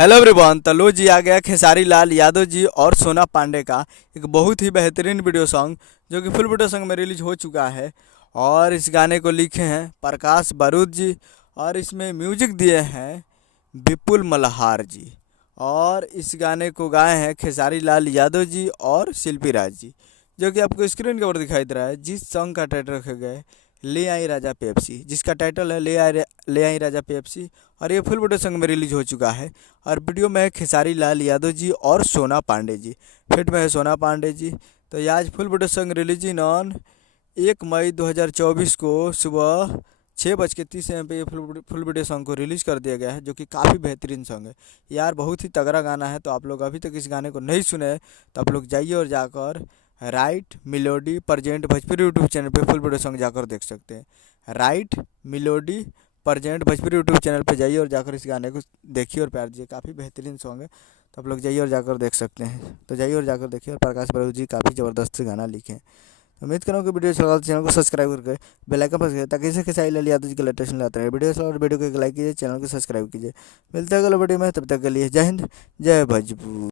Hello everyone. तो लो जी आ गया खेसारी लाल यादव जी और सोना पांडे का एक बहुत ही बेहतरीन वीडियो सॉन्ग जो कि फुल वीडियो सॉन्ग में रिलीज हो चुका है। और इस गाने को लिखे हैं प्रकाश बारूद जी और इसमें म्यूजिक दिए हैं विपुल मल्हार जी। और इस गाने को गाए हैं खेसारी लाल यादव जी और शिल्पी राज जी, जो कि आपको स्क्रीन के ऊपर दिखाई दे रहा है। जिस सॉन्ग का टाइटल रखा गया है ले आई राजा पेप्सी, जिसका टाइटल है ले आई राजा पेप्सी। और ये फुल वीडियो सॉन्ग में रिलीज हो चुका है। और वीडियो में है खेसारी लाल यादव जी और सोना पांडे जी, फिट में है सोना पांडे जी। तो ये आज full video song releasing on 1 मई 2024 को सुबह 6:30 AM पे ये फुल वीडियो सॉन्ग को रिलीज़ कर दिया गया है, जो कि काफ़ी बेहतरीन सॉन्ग है यार। बहुत ही तगड़ा गाना है। तो आप लोग अभी तक इस गाने को नहीं सुने तो आप लोग जाइए और जाकर Right Melody present Bhojpuri YouTube channel पे फुल वीडियो सॉन्ग जाकर देख सकते हैं। Right Melody present Bhojpuri YouTube channel पे जाइए और जाकर इस गाने को देखिए और प्यार दीजिए। काफ़ी बेहतरीन सॉन्ग है, तो आप लोग जाइए और जाकर देख सकते हैं। तो जाइए और जाकर देखिए। और प्रकाश बारूद जी काफ़ी ज़बरदस्त गाना लिखे हैं। उम्मीद करूँ कि वीडियो अच्छा लगा तो चैनल को सब्सक्राइब करके बेल आइकन प्रेस करें, ताकि इसे खेसारी लाल यादव जी के लेटेस्ट लाते रहे। वीडियो अच्छा लगा तो वीडियो को एक लाइक कीजिए, चैनल को सब्सक्राइब कीजिए। मिलते हैं अगले वीडियो में, तब तक के लिए जय हिंद जय भोजपुर।